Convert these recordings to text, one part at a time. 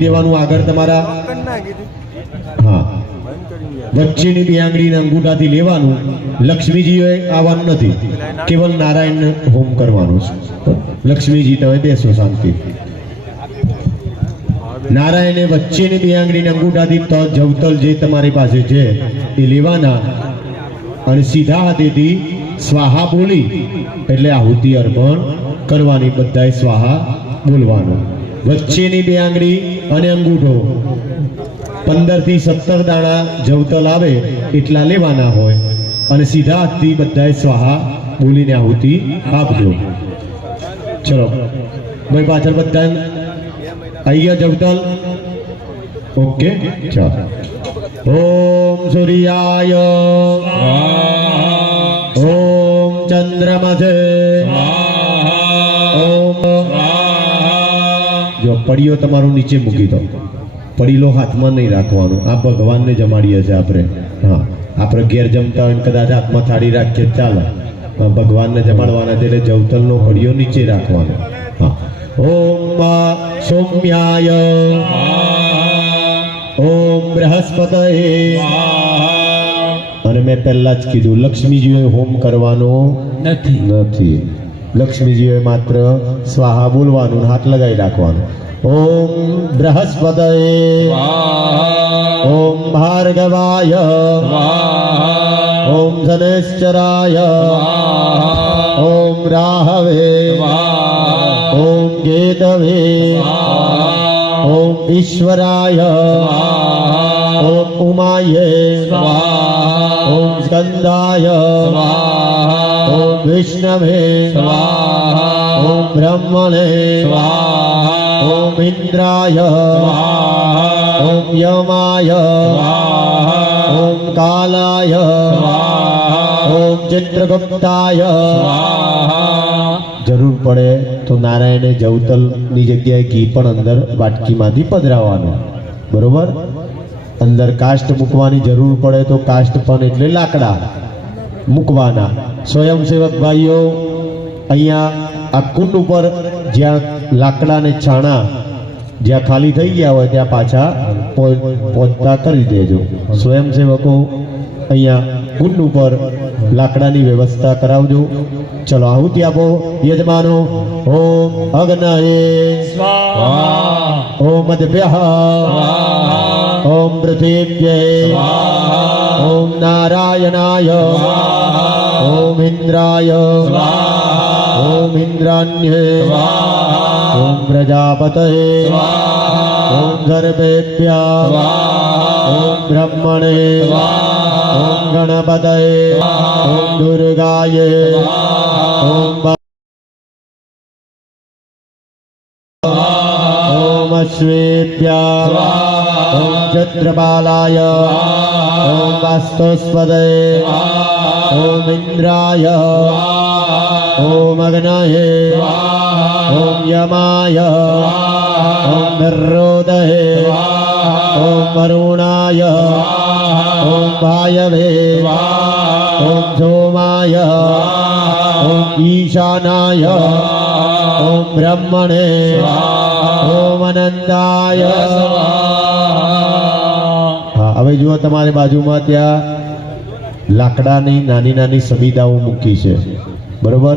દેવાનું આગળ તમારા. હા. વચ્ચેની બિયાંગડીના અંગૂઠાથી લેવાનું. લક્ષ્મીજીએ આવવાનું નથી. કેવલ નારાયણને હોમ કરવાનું છે. લક્ષ્મીજી તમે બેસો શાંતિ. નારાયણે વચ્ચેની બિયાંગડીને અંગૂઠાથી તો જવતલ જે તમારી પાસે છે, એ લેવાના. અને સીધા હાથેથી સ્વાહા બોલી, એટલે આહુતિ અર્પણ કરવાની બધાએ સ્વાહા બોલવાનું. વચ્ચેની બે આંગળી અને અંગૂઠો. પંદરથી સત્તર દાણા જવતલ આવે એટલા લેવાના હોય અને સીધા હાથથી બધાએ સ્વાહા બોલીને આહુતિ આપજો. ચલો ભાઈ પાછળ બધા આવી ગયા જવતલ? ઓકે ચાલો. ઓમ સૂર્યાય. ઓમ ચંદ્રમસે પડીઓ તમારું નીચે મૂકી દો. પડીલો હાથમાં નહીં રાખવાનો. આ ભગવાનને જમાડીએ છીએ આપણે. હા. આપણે ઘેર જમતા હોય કદાચ હાથમાં થાળી રાખીએ ચાલે. ભગવાનને જમાડવાના છે એટલે જવતલનો પડીઓ નીચે રાખવાનો. હા. ઓમ સૌમ્યાય. ઓમ બૃહસ્પત અને મેં પહેલા જ કીધું લક્ષ્મીજીએ હોમ કરવાનો નથી. નથી. લક્ષ્મીજીએ માત્ર સ્વાહા બોલવાનું હાથ લગાવી રાખવાનું. ઓમ બૃહસ્પતય ઓમ ભાર્ગવાય ઓમ શનેશ્ચરાય ઓમ રાહવે ઓમ કેતવે ઓમ ઈશ્વરાય ઓમ ઉમાય ઓમ સ્કંદાય ઓમ વિષ્ણવે ઓમ બ્રહ્મણે ઓમ इन्द्राय ઓમ યમાય ઓમ કાલાય ઓમ ચિત્રગુપ્તાય જરૂર પડે તો નારાયણે જવતલની જગ્યાએ ઘી પણ અંદર વાટકીમાંથી પધરાવવાનું. બરોબર? અંદર કાષ્ટ મૂકવાની જરૂર પડે તો કાષ્ટ પણ એટલે લાકડા મૂકવાના. સ્વયંસેવક ભાઈઓ અહીંયા આ કુંડ ઉપર જ્યાં લાકડા ને છાણા જ્યાં ખાલી થઈ ગયા હોય ત્યાં પાછા પહોં- પહોંચતા કરી દેજો. સ્વયંસેવકો અહીંયા કુંડ ઉપર લાકડાની વ્યવસ્થા કરાવજો. ચલો આહુતિ આપો યજમાનો. ઓમ અગ્નયે. સ્વાહા. ઓમ અદ્ભ્યઃ ઓમ પૃથિવ્યે. ઓમ નારાયણાય. ઓમ ઇન્દ્રાય. ઓમ ઇન્દ્રાણ્યે ઓમ પ્રજાપતયે. ઓમ સર્વેભ્યઃ ઓમ બ્રહ્મણે. ઓમ ગણપતયે. ઓમ દુર્ગાય. ઓમ ॐ अश्वेभ्यः ॐ छत्रपालाय ॐ वास्तुस्पदये ॐ इन्द्राय ॐ अग्नये ॐ यमाय ॐ निर्रोदये ॐ वरुणाय ॐ वायवे ॐ सोमाय ॐ ईशानाय ॐ ब्रह्मणे ઓમ અનંતાય હા હવે જુઓ તમારી બાજુમાં ત્યાં લાકડાની નાની નાની સમીદાઓ મૂકી છે. બરોબર?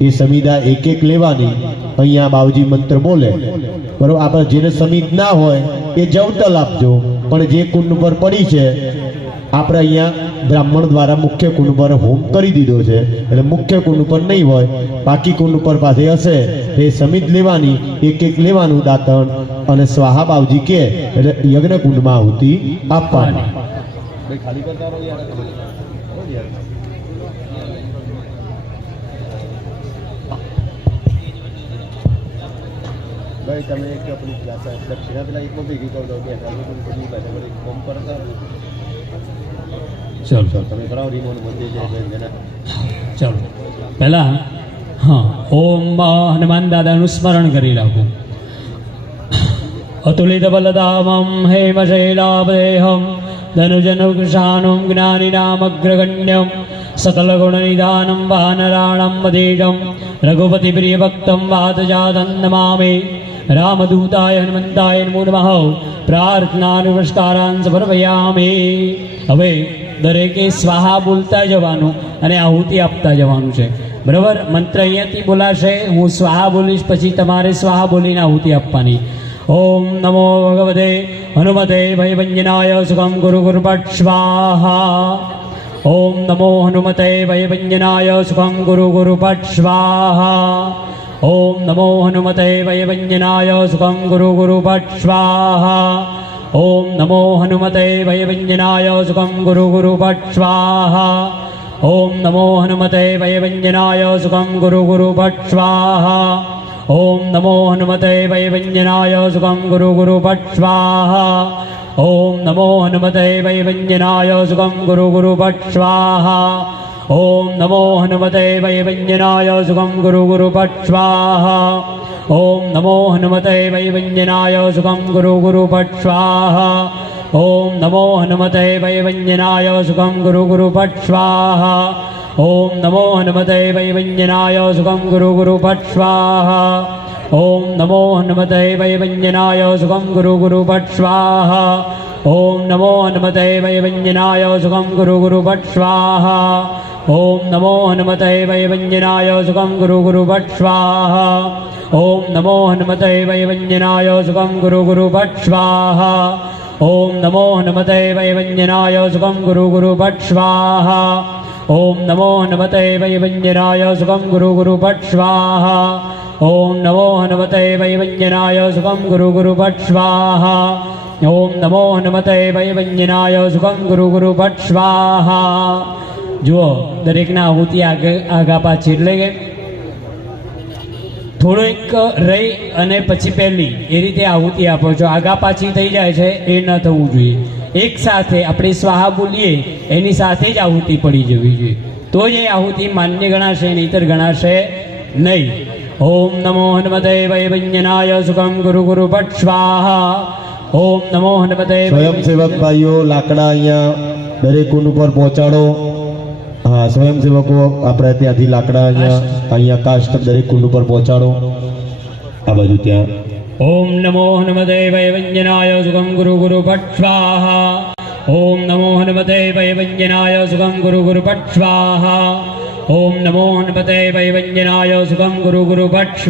એ સમીદા એક એક લેવાની. અહીંયા બાવજી મંત્ર બોલે. બરોબર? આપણે જેને સમીદ ના હોય એ જવતલ આપજો. પણ જે કુંડ પર પડી છે આપણે અહીંયા બ્રાહ્મણ દ્વારા મુખ્ય કુંડ પર હોમ કરી દીધો છે. એટલે મુખ્ય કુંડ ઉપર નહીં હોય, બાકી કુંડ ઉપર પાસે હશે. એ સમિત લેવાની, એક એક લેવાનું દાંતણ અને સ્વાહા બાવજી કે, એટલે યજ્ઞ કુંડમાં આવતી આપવાની. તમે એક આપણી દક્ષિણા પેલા એક ભેગી કરી દો બાજુ કોમ પર ચાલો. તમે કરાવો રીમોન મંદિર ચાલો. પહેલાં હા ઓમ હનુમાન દાદાનું સ્મરણ કરી રાખું. અતુલિતબલદામમ હેમશૈલાભેહમ ધનુજનુકશાનું જ્ઞાનિનામગ્રગણ્યમ સકલગુણનિધાનમ વાનરાણમ વદેજમ રઘુપતિપ્રિયભક્તમ વાતજાતન્નમામે રામદૂતાય હનુમંતાય નમો નમઃ પ્રાર્થના નમસ્કારાન સમર્પયામે હવે દરેકે સ્વાહા બોલતા જવાનું અને આહુતિ આપતા જવાનું છે. બરાબર? મંત્ર અહીંયાથી બોલાશે, હું સ્વાહા બોલીશ, પછી તમારે સ્વાહા બોલીને આહુતિ આપવાની. ઓમ નમો ભગવતે, હનુમતે ભયભંજનાય સુખમ ગુરુ ગુરુપટ સ્વાહા. ઓમ નમો હનુમતે ભયભંજનાય સુખમ ગુરુ ગુરુપટ સ્વાહા. ઓમ નમો હનુમતે ભયભંજનાય સુખમ ગુરુ ગુરુ ગુરુપટ સ્વાહા. ॐ नमो हनुमते वै वञ्जनाय अजुगं ॐ नमो हनुमते वैव्यञ्जनाय अुगं ॐ नमो हनुमते वै सुखं अजुगं गुरुगुरुपक्ष्वाहा ॐ नमो हनुमते वै सुखं जुगं गुरुगुरुबक्स्वाहा ॐ नमो हनुमते वैवञ्जनाय सुखं गुरुगुरुपटक्स्वाहा ॐ नमो हनुमते वैवञ्जनाय सुखं गुरुगुरुपटक्स्वाहा ॐ नमो हनुमते वैवञ्जनाय सुखं गुरुगुरुपटक्स्वाहा ॐ नमो हनुमते वैवञ्जनाय सुखं गुरुगुरुपटक्स्वाह ॐ नमो हनुमते वैवञ्जनाय सुखं गुरुगुरुपटक्स्वाहा ॐ नमो हनुमते वैवञ्जनाय सुखं गुरुगुरुपटक्स्वाहा ॐ नमो हनुमते वै वञ्जनाय असुखं गुरुगुरुबक्ष्वाः ॐ नमो हनुमते वै वञ्जनाय सुखं गुरुगुरुभक्ष्वाहा ॐ नमो हनुमते वै वञ्जनाय सुखं गुरुगुरुभक्स्वाः ॐ नमो हनुमते वै वञ्जनाय सुखं गुरुगुरुपक्ष्वाः ॐ नमो हनुमते वै वञ्जनाय सुखं गुरुगुरुभक्स्वाः ॐ नमो हनुमते वै वञ्जनाय सुखं गुरुगुरुपक्स्वाहा જુઓ દરેકના આહુતિ આગળ આગા પાછી એટલે કે થોડુંક રહી અને પછી પહેલી. એ રીતે આહુતિ આપો. છો આગા પાછી થઈ જાય છે એ ન થવું જોઈએ. એક સાથે આપણે સ્વાહા બોલીએ એની સાથે જ આહુતિ પડી જવી જોઈએ. તો જ એ આહુતિ માન્ય ગણાશે નહીતર ગણાશે નહીં. ઓમ નમો હનુમતે વૈવંજનાય સુખમ ગુરુ ગુરુ ભટ સ્વાહા. ઓમ નમો હનુમતે સ્વયંસેવક ભાઈઓ લાકડા અહીંયા દરેક ઉપર પહોંચાડો. હા, સ્વયંસેવકો, આપણે ત્યાંથી લાકડા અહીંયા અહીંયા કાષ્ટ દરેક કુંડ ઉપર પહોંચાડો. આ બાજુ ત્યાં. ઓમ નમો હનુમતે વૈવંજનાય સુખમ ગુરુ ગુરુ ભટ્ટ ઓમ નમો હનુમતે વૈવંજનાય સુખમ ગુરુ ગુરુ ભટ્ટ ઓમ નમો હનુમતે વૈવંજનાય સુખમ ગુરુ ગુરુ ભટ્ટ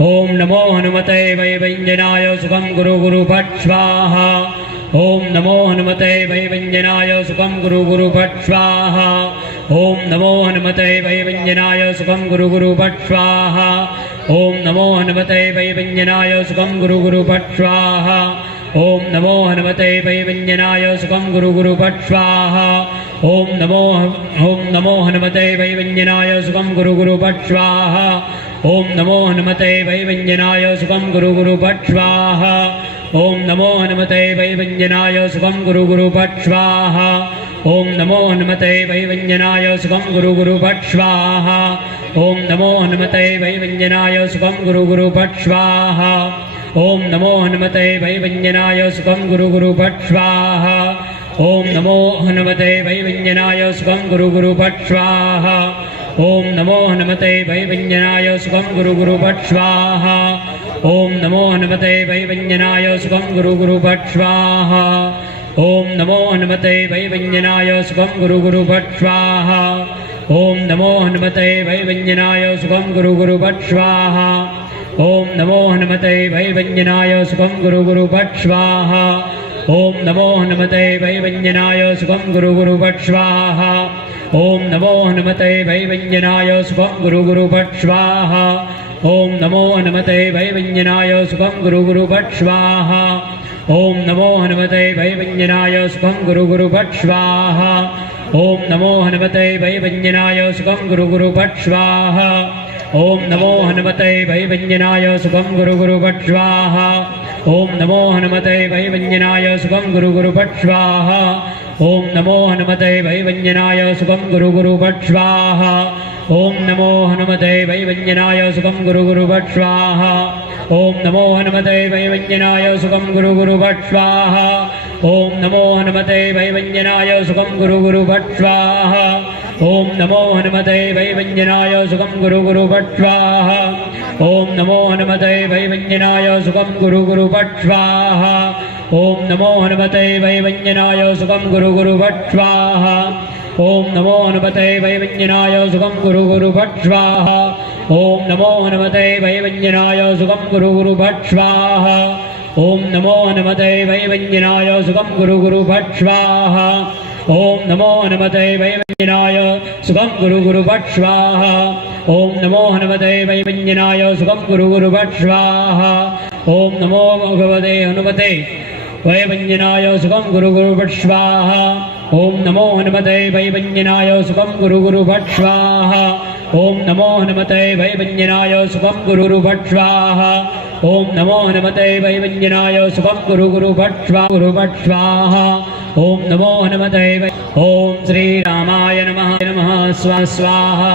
ઓમ નમો હનુમતે વૈવંજનાય સુખમ ગુરુ ગુરુ ભટ્ટ ॐ नमो हनुमते वैवञ्जनाय वै गुरु सुखं ॐ नमो हनुमते वैवञ्जनाय वै गुरु सुखं ॐ नमो हनुमते वैवञ्जनाय वै गुरु सुखं ॐ नमो हनुमते वै व्यञ्जनाय सुखं गुरुगुरुपक्ष्वाह नमो ह ॐ नमो हनुमते वैवञ्जनाय वै गुरु सुखं ॐ नमो हनुमते वै व्यञ्जनाय गुरु गुरुगुरुपक्ष्वाहा ॐ नमो हनुमते वैवञ्जनाय सुखं गुरुगुरुपक्ष्वाहा ॐ नमो हनुमते वैवञ्जनाय सुखं गुरु गुरुपक्ष्वाहा ॐ नमो हनुमते वै व्यञ्जनाय सुखं ॐ नमो हनुमते वैवञ्जनाय सुखं गुरुगुरुपक्स्वाह नमो हनुमते वैवञ्जनाय सुखं गुरु ॐ नमो हनुमते वैवञ्जनाय व्यञ्जनाय सुखं गुरुगुरुपक्ष्वाहा ॐ नमो हनुमते वैवञ्जनाय सुखं गुरु गुरुभक्ष्वाहा ॐ नमो हनुमते वैवञ्जनाय सुखं गुरु गुरुभक्स्वाह ॐ नमो हनुमते वैवञ्जनाय सुखं गुरु गुरुभक्स्वाहा ॐ नमो हनुमते वैवञ्जनाय सुखं गुरु गुरुभक्ष्वाहा ॐ नमो हनुमते वैवञ्जनाय सुखं गुरु गुरुभक्स्वाह ॐ नमो हनुमते वैवञ्जनाय सुखं गुरु गुरुभक्स्वाह ॐ नमो हनुमते वै सुखं सुखम् गुरुगुरुपक्ष्वाः ॐ नमो हनुमते वै सुखं सुखम् गुरुगुरुपक्ष्वाहा ॐ नमो हनुमते वै सुखं सुखं गुरुगुरुपक्ष्वा ॐ नमो हनुमते वै सुखं सुखं गुरुगुरुभक्ष्वाः ॐ नमो हनुमते वै सुखं सुखं गुरुगुरुपक्ष्वाः ॐ नमो हनुमते वैवञ्जनाय सुखं गुरुगुरुभक्ष्वाः ॐ नमो हनुमते वैवञ्जनाय सुखं गुरुगुरुभक्ष्वाः ॐ नमो हनुमते वैवञ्जनाय सुखं गुरुगुरुभक्ष्वाः ॐ नमो हनुमते वैवञ्जनाय सुखं गुरुगुरुभक्ष्वाः ॐ नमो हनुमते वैवञ्जनाय सुखं गुरुगुरुभक्ष्वाः ॐ नमो हनुमते वैवञ्जनाय सुखं गुरुगुरुभक्ष्वाः ॐ नमो हनुमते वैवञ्जनाय सुखं गुरु गुरु भट् स्वाहा ॐ नमो हनुमते वैवञ्जनाय सुखं गुरु गुरु भट् स्वाहा ॐ नमो हनुमते वैवञ्जनाय सुखं गुरु गुरु भट् स्वाहा ॐ नमो हनुमते वैवञ्जनाय सुखं गुरु गुरु भट् स्वाहा ॐ नमो हनुमते वैवञ्जनाय सुखं गुरु गुरु भट् स्वाहा ॐ नमो हनुमते वैवञ्जनाय सुखं गुरु गुरु भट् स्वाहा ॐ नमो भगवते हनुमते वैवञ्जनाय सुखं गुरु गुरु भट् स्वाहा ॐ नमो हनुमते वैवञ्जनाय सुखं गुरु गुरु भट् स्वाहा ॐ नमो हनुमते वैवञ्जनाय सुखं गुरु गुरु भट् स्वाहा ॐ नमो हनुमते वैवञ्जनाय सुखं गुरु गुरु भट् स्वा गुरु भट् स्वाहा ॐ नमो हनुमते वै ॐ श्रीरामाय नमः नमः। स्वा स्वाहा